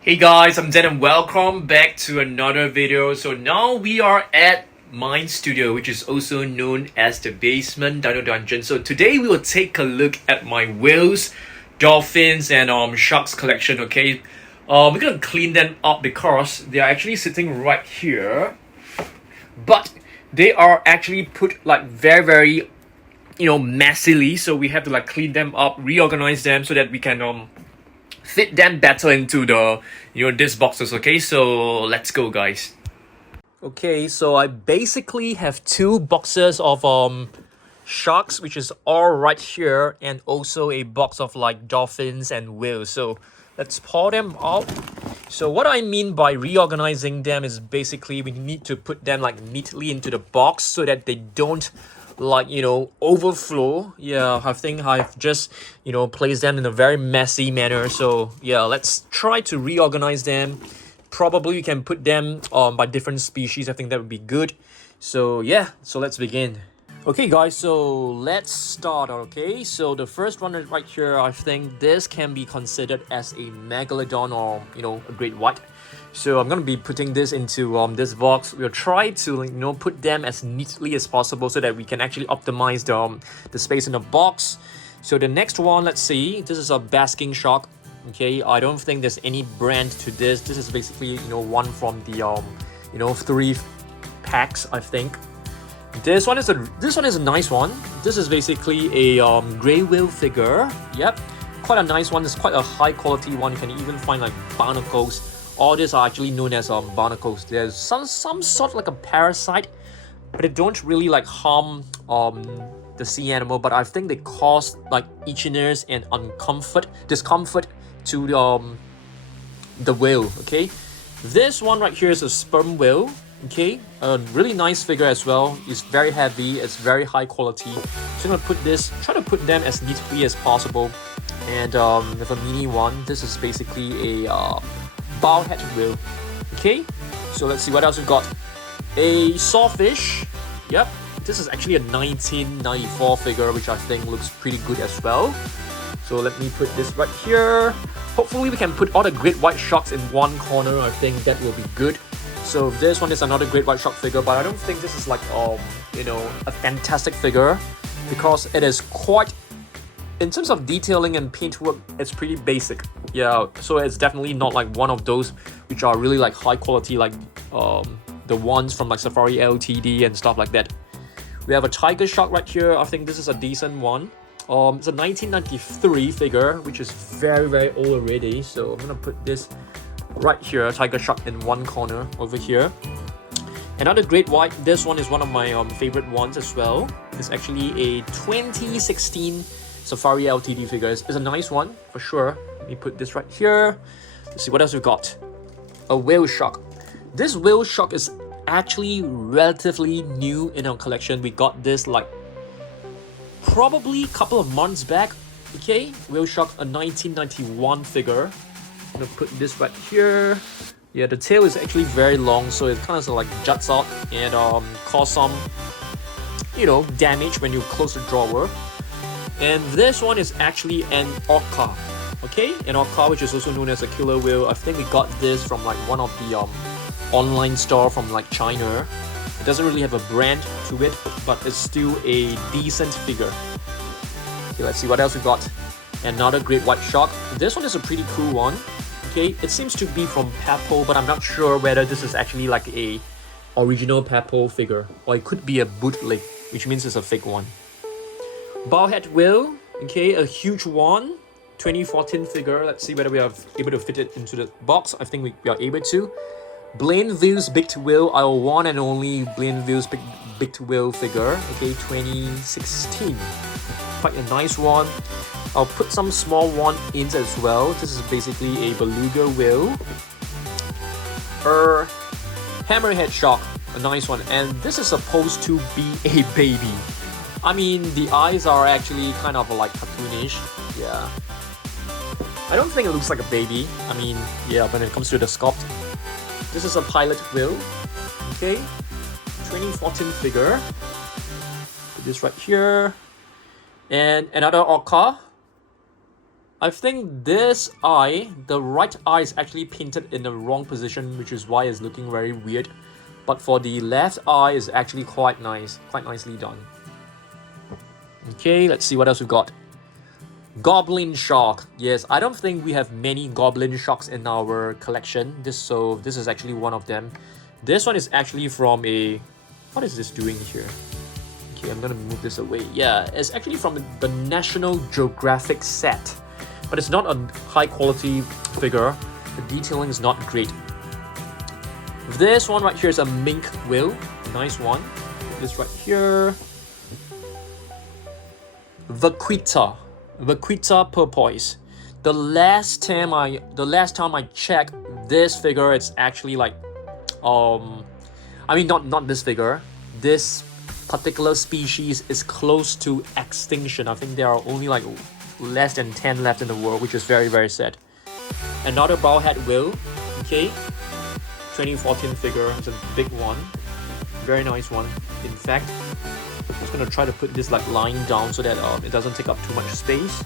Hey guys, I'm Dan and welcome back to another video. So now we are at Mine Studio, which is also known as the Basement Dino Dungeon. So today we will take a look at my whales, dolphins, and sharks collection. Okay, we're gonna clean them up because they are actually sitting right here, but they are actually put like very messily. So we have to like clean them up, reorganize them so that we can fit them better into the these boxes. Okay, so let's go, guys. Okay, so I basically have two boxes of sharks, which is all right here, and also a box of like dolphins and whales. So let's pour them out. So what I mean by reorganizing them is basically we need to put them like neatly into the box so that they don't like overflow. Yeah, I think I've just placed them in a very messy manner. So yeah, let's try to reorganize them. Probably we can put them by different species. I think that would be good. So yeah, so let's begin. Okay guys, so let's start. Okay, so the first one is right here. I think this can be considered as a Megalodon or a great white. So I'm gonna be putting this into this box. We'll try to put them as neatly as possible so that we can actually optimize the space in the box. So the next one, let's see. This is a basking shark. Okay, I don't think there's any brand to this. This is basically one from the 3 packs, I think. This one is a nice one. This is basically a gray whale figure. Yep, quite a nice one. It's quite a high quality one. You can even find like barnacles. All these are actually known as barnacles. There's some sort of like a parasite, but they don't really like harm the sea animal. But I think they cause like itchiness and discomfort to the whale. Okay, this one right here is a sperm whale. Okay, a really nice figure as well. It's very heavy, it's very high quality. So I'm gonna try to put them as neatly as possible. And with a mini one, this is basically a bowhead whale. Okay, so let's see what else we've got. A sawfish. Yep, this is actually a 1994 figure, which I think looks pretty good as well. So let me put this right here. Hopefully we can put all the great white sharks in one corner. I think that will be good. So this one is another great white shark figure, but I don't think this is like a fantastic figure because it is quite, in terms of detailing and paintwork, it's pretty basic. Yeah, so it's definitely not like one of those which are really like high quality, like the ones from like Safari Ltd and stuff like that. We have a tiger shark right here. I think this is a decent one. It's a 1993 figure, which is very old already. So I'm gonna put this right here, tiger shark in one corner over here. Another great white. This one is one of my favorite ones as well. It's actually a 2016 Safari Ltd figure. It's a nice one for sure. Let me put this right here. Let's see what else we got. A whale shark. This whale shark is actually relatively new in our collection. We got this like probably a couple of months back. Okay, whale shark, a 1991 figure. I'm gonna put this right here. Yeah, the tail is actually very long, so it kind of like juts out and cause some damage when you close the drawer. And this one is actually an orca. Okay, an orca, which is also known as a killer whale. I think we got this from like one of the online store from like China. It doesn't really have a brand to it, but it's still a decent figure. Okay, let's see what else we got. Another great white shark. This one is a pretty cool one. Okay, it seems to be from Papo, but I'm not sure whether this is actually like a original Papo figure, or it could be a bootleg, which means it's a fake one. Bowhead whale. Okay, a huge one. 2014 figure. Let's see whether we are able to fit it into the box. I think we are able to. Blainville's Big Whale, our one and only Blainville's Big Whale figure. Okay, 2016. Quite a nice one. I'll put some small one in as well. This is basically a beluga whale. Hammerhead shark, a nice one. And this is supposed to be a baby. I mean, the eyes are actually kind of like cartoonish. Yeah. I don't think it looks like a baby. I mean, yeah, when it comes to the sculpt. This is a pilot whale. Okay. 2014 figure. Put this right here. And another orca. I think this eye, the right eye is actually painted in the wrong position, which is why it's looking very weird. But for the left eye is actually quite nice, quite nicely done. Okay, let's see what else we've got. Goblin shark. Yes, I don't think we have many goblin sharks in our collection. This is actually one of them. This one is actually from a... What is this doing here? Okay, I'm gonna move this away. Yeah, it's actually from the National Geographic set. But it's not a high quality figure. The detailing is not great. This one right here is a mink whale. Nice one. This right here. Vaquita porpoise. The last time I checked this figure, it's actually like I mean not this figure. This particular species is close to extinction. I think there are only like less than 10 left in the world, which is very, very sad. Another bowhead whale. Okay, 2014 figure. It's a big one, very nice one. In fact, I'm just gonna try to put this like lying down so that it doesn't take up too much space.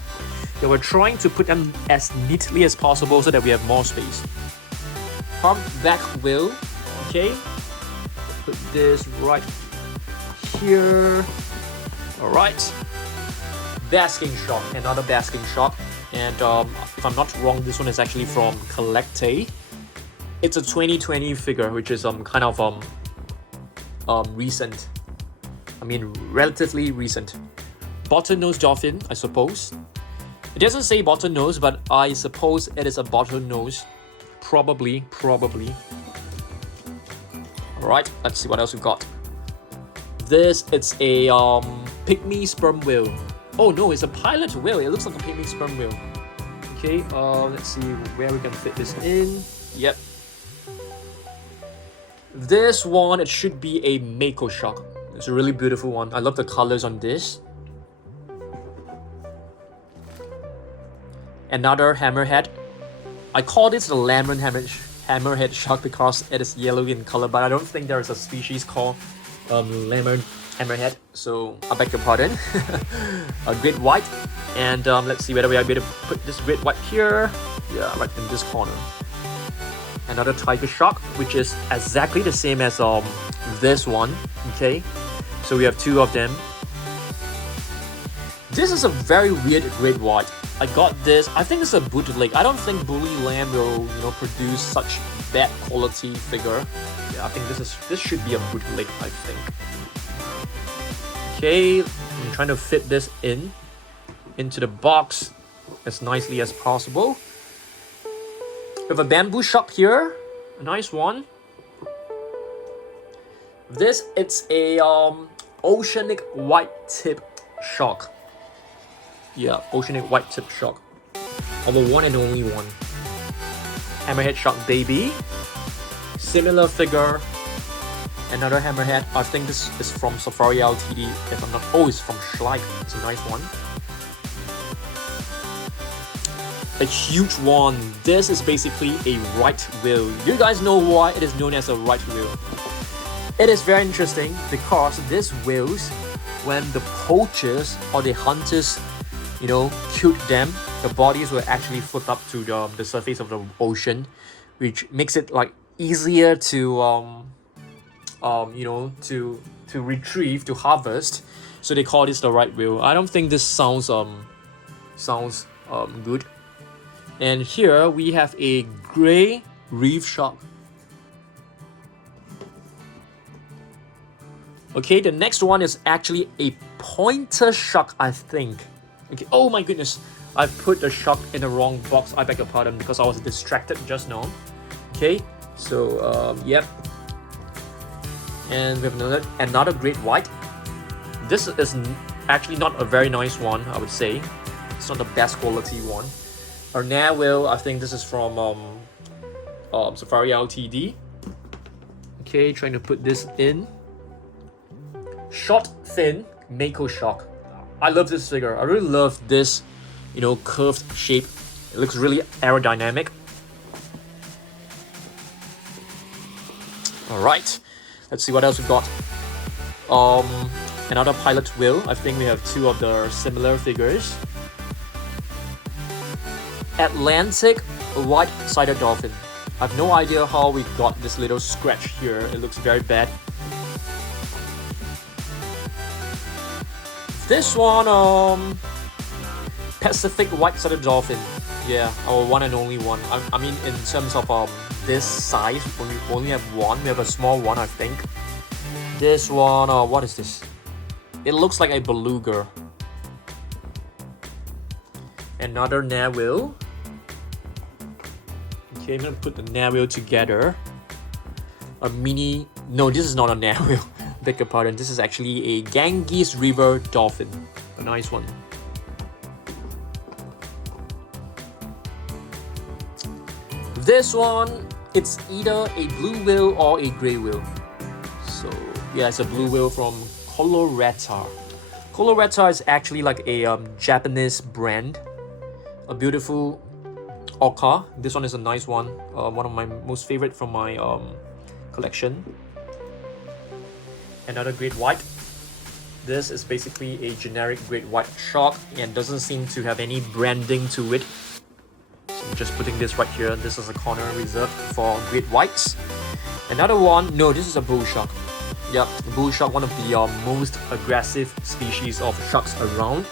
Yeah, we're trying to put them as neatly as possible so that we have more space. Humpback whale. Okay, put this right here. All right. Basking shark, another basking shark, and if I'm not wrong, this one is actually from Collecte. It's a 2020 figure, which is kind of recent. I mean, relatively recent. Bottlenose dolphin, I suppose. It doesn't say bottlenose, but I suppose it is a bottlenose. Probably. All right, let's see what else we've got. This, it's a pygmy sperm whale. Oh no, it's a pilot whale. It looks like a pygmy sperm whale. Okay, let's see where we can fit this in. Yep. This one, it should be a mako shark. It's a really beautiful one. I love the colors on this. Another hammerhead. I call this the lemon hammerhead shark because it is yellow in color, but I don't think there is a species called lemon hammerhead, so I beg your pardon. A great white, and let's see whether we are able to put this great white here. Yeah, right in this corner. Another tiger shark, which is exactly the same as this one. Okay, so we have two of them. This is a very weird great white. I got this. I think it's a bootleg. I don't think Bully Lamb will produce such bad quality figure. Yeah, I think this should be a bootleg, I think. Okay, I'm trying to fit this into the box as nicely as possible. We have a bamboo shark here, a nice one. This, it's a oceanic white tip shark. Yeah, oceanic white tip shark. Our one and only one. Hammerhead shark baby. Similar figure. Another hammerhead. I think this is from Safari Ltd. If I'm not... Oh, it's from Schleich. It's a nice one. A huge one. This is basically a right whale. You guys know why it is known as a right whale. It is very interesting because these whales, when the poachers or the hunters, killed them, the bodies were actually put up to the surface of the ocean, which makes it like easier to to retrieve, to harvest. So they call this the right whale. I don't think this sounds good. And here we have a gray reef shark. Okay, the next one is actually a pointer shark, I think. Okay, oh my goodness, I put the shark in the wrong box. I beg your pardon because I was distracted just now. Okay, so yep. And we have another great white. This is actually not a very nice one, I would say. It's not the best quality one. Our narwhale, I think this is from Safari Ltd. Okay, trying to put this in. Short fin mako shark. I love this figure. I really love this, curved shape. It looks really aerodynamic. All right, let's see what else we've got. Another pilot whale. I think we have two of the similar figures. Atlantic white-sided dolphin. I have no idea how we got this little scratch here. It looks very bad. This one, Pacific white-sided dolphin. Yeah, our one and only one. I mean, in terms of this size, we only have one. We have a small one, I think. This one, what is this? It looks like a beluga. Another narwhal. Okay, I'm gonna put the narwhal together. A mini. No, this is not a narwhal. Beg your pardon. This is actually a Ganges River dolphin. A nice one. This one, it's either a blue whale or a gray whale. So yeah, it's a blue whale from Colorado. Colorado is actually like a Japanese brand. A beautiful orca. This one is a nice one. One of my most favorite from my collection. Another great white. This is basically a generic great white shark and doesn't seem to have any branding to it. So I'm just putting this right here. This is a corner reserved for great whites. Another one, no, this is a bull shark. Yeah, bull shark, one of the most aggressive species of sharks around.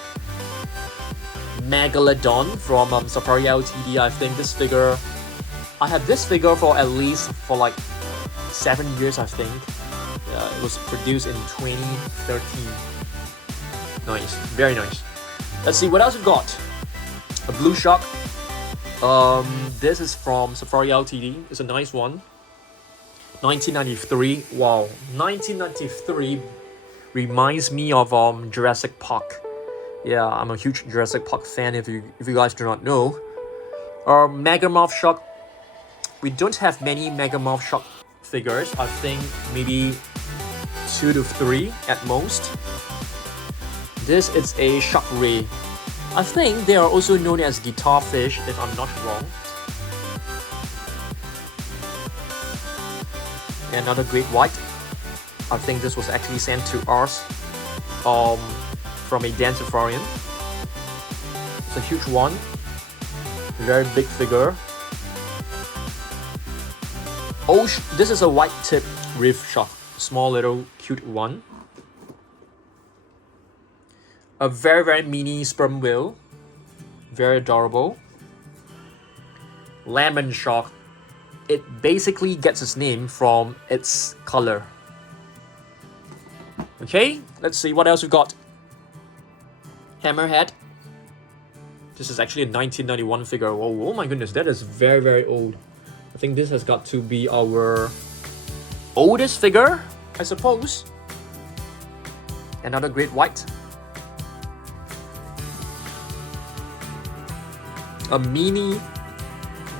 Megalodon from Safari Ltd. I think this figure, I had this figure for at least for like 7 years, I think. It was produced in 2013. Nice, very nice. Let's see what else we got. A blue shark. This is from Safari Ltd. It's a nice one. 1993. Wow, 1993 reminds me of Jurassic Park. Yeah, I'm a huge Jurassic Park fan. If you guys do not know, Megamorph shark. We don't have many Megamorph shark figures. I think maybe 2 to 3 at most. This is a shark ray. I think they are also known as guitar fish, if I'm not wrong. Another great white. I think this was actually sent to us from a dancifarium. It's a huge one. Very big figure. Oh, this is a white tip reef shark. Small little cute one. A very, very mini sperm whale. Very adorable. Lemon shark. It basically gets its name from its color. Okay, let's see what else we've got. Hammerhead. This is actually a 1991 figure. Oh my goodness, that is very, very old. I think this has got to be our oldest figure, I suppose. Another great white. A mini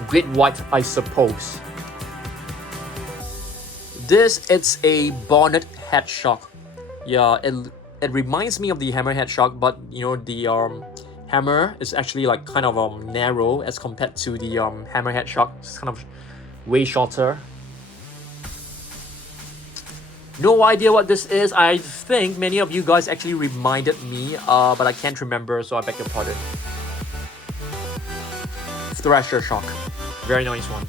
great white, I suppose. This is a bonnet head shark. Yeah, it reminds me of the hammerhead shark, but you know the hammer is actually like kind of narrow as compared to the hammerhead shark. It's kind of way shorter. No idea what this is. I think many of you guys actually reminded me, but I can't remember, so I beg your pardon. Thresher shark. Very nice one.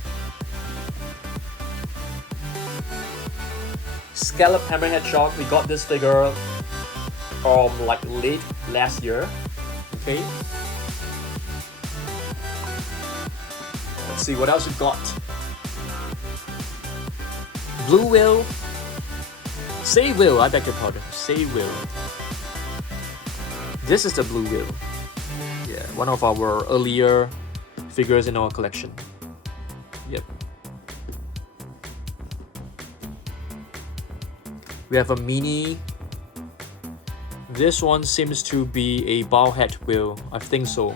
Scallop hammerhead shark. We got this figure like late last year. Okay. Let's see what else we got. Blue whale. Say whale, I beg your pardon. Say whale. This is the blue whale. Yeah, one of our earlier figures in our collection. Yep. We have a mini. This one seems to be a bowhead whale. I think so.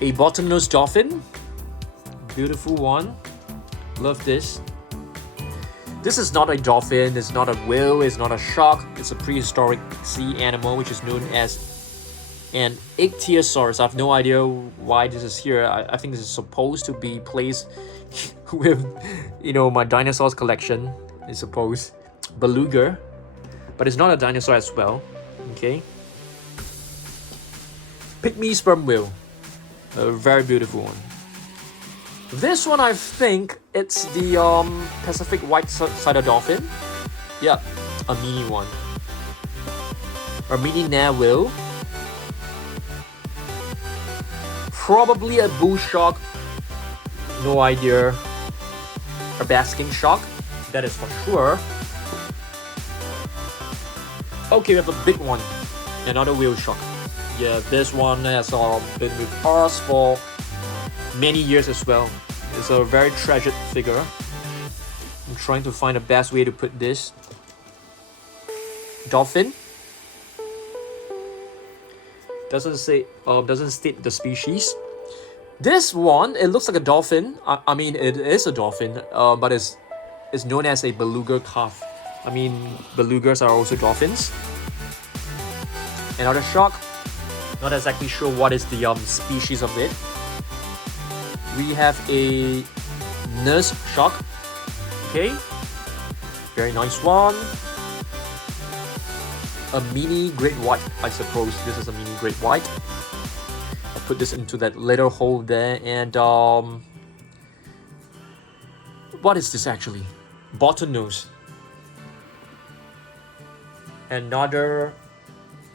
A bottlenose dolphin. Beautiful one. Love this. This is not a dolphin, it's not a whale, it's not a shark. It's a prehistoric sea animal which is known as an ichthyosaurus. I have no idea why this is here. I think this is supposed to be placed with, you know, my dinosaurs collection, I suppose. Beluga. But it's not a dinosaur as well. Okay. pygmy sperm whale. A very beautiful one. This one, I think it's the Pacific white-sided dolphin. Yeah, a mini one. A mini narwhal. Probably a bull shark. No idea. A basking shark. That is for sure. Okay, we have a big one. Another whale shark. Yeah, this one has been with us for many years as well. It's a very treasured figure. I'm trying to find the best way to put this. Dolphin. Doesn't state the species. This one, it looks like a dolphin. I mean, it is a dolphin, but it's known as a beluga calf. I mean, belugas are also dolphins. Another shark. Not exactly sure what is the species of it. We have a nurse shark. Okay, very nice one. A mini great white, I suppose. This is a mini great white. I'll put this into that little hole there. And what is this actually? Bottlenose. Another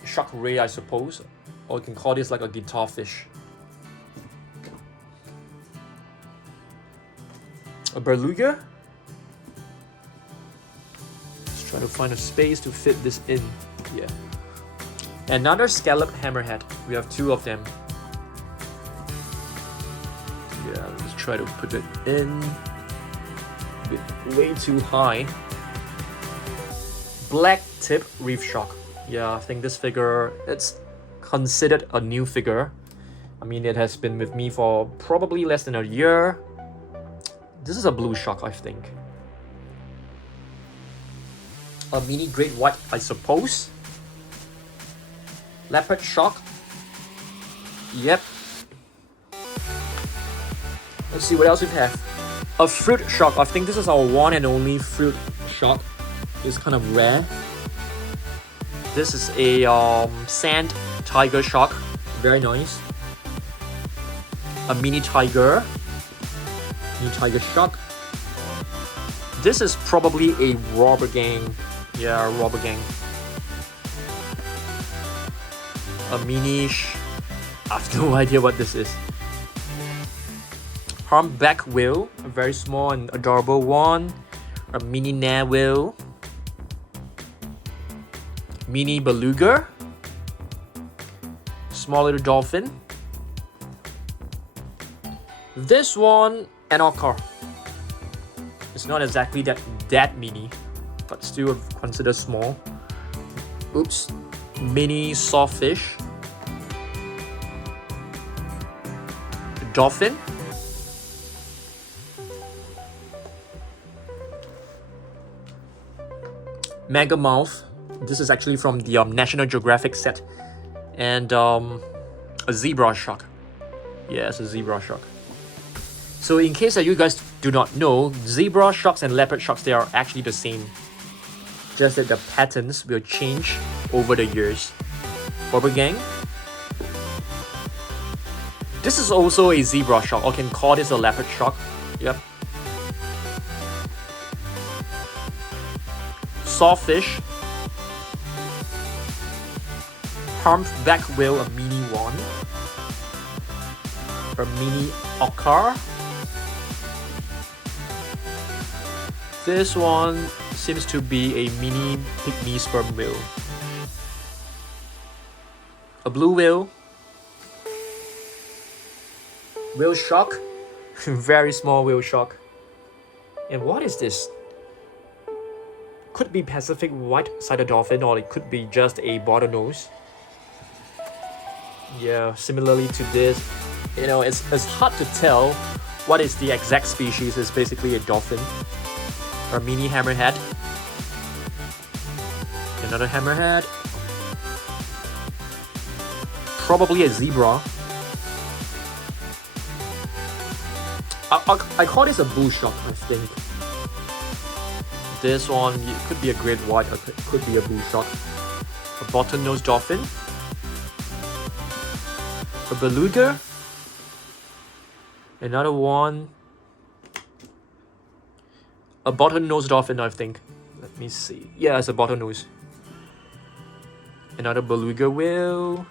shark ray, I suppose. Or you can call this like a guitar fish. A beluga. Let's try to find a space to fit this in. Yeah. Another scallop hammerhead. We have two of them. Yeah, let's try to put it in. A bit way too high. Black tip reef shark. Yeah, I think this figure, it's considered a new figure. I mean, it has been with me for probably less than a year. This is a blue shark, I think. A mini great white, I suppose. Leopard shark. Yep. Let's see what else we have. A fruit shark. I think this is our one and only fruit shark. It's kind of rare. This is a sand tiger shark. Very nice. A mini tiger. Mini tiger shark. This is probably a robber gang. Yeah, a robber gang. A mini I have no idea what this is. Humpback whale. A very small and adorable one. A mini narwhal. Mini beluga. Small little dolphin. This one, an orca. It's not exactly that mini, but still considered small. Oops. Mini sawfish. Dolphin. Megamouth. This is actually from the National Geographic set. And a zebra shark. Yes, a zebra shark. So in case that you guys do not know, zebra sharks and leopard sharks, they are actually the same. Just that the patterns will change over the years. Robber gang. This is also a zebra shark, or can call this a leopard shark. Yep. Sawfish. Humpback whale, a mini one. A mini orca. This one seems to be a mini pygmy sperm whale. A blue whale. Whale shark. Very small whale shark. And what is this? Could be Pacific white-sided dolphin, or it could be just a bottlenose. Yeah, similarly to this, you know, it's hard to tell what is the exact species. It's basically a dolphin. Or mini hammerhead. Another hammerhead. Probably a zebra. I call this a bull shark, I think. This one, it could be a great white, or could be a bull shark. A bottlenose dolphin. beluga. Another one. A bottlenose dolphin, I think. Let me see. Yeah, it's a bottlenose. Another beluga whale.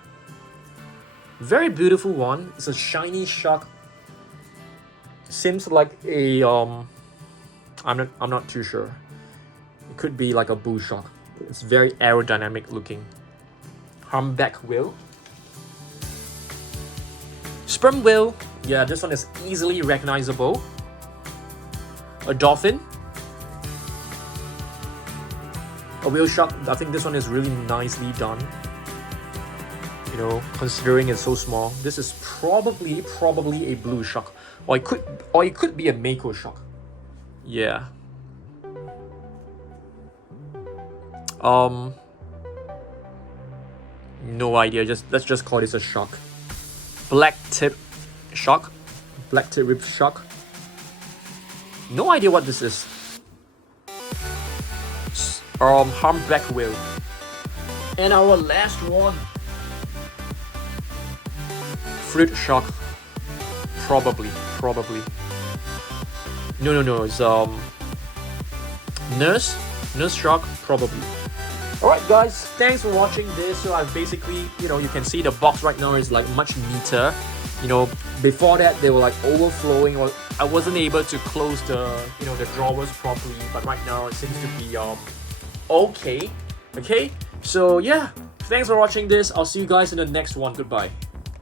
Very beautiful one. It's a shiny shark. Seems like a I'm not too sure. It could be like a bull shark. It's very aerodynamic looking. Humpback whale. Sperm whale. Yeah, this one is easily recognizable. A dolphin. A whale shark. I think this one is really nicely done. You know, considering it's so small. This is probably a blue shark. Or it could be a mako shark. Yeah. No idea. Let's just call this a shark. Black tip shark. Black tip rib shark. No idea what this is. Humpback whale. And our last one. Fruit shark. Probably. No. It's nurse shark, probably. Alright guys, thanks for watching this. So I basically, you can see the box right now is like much neater. Before that they were like overflowing, or I wasn't able to close the the drawers properly, but right now it seems to be okay. So yeah, thanks for watching this. I'll see you guys in the next one. Goodbye.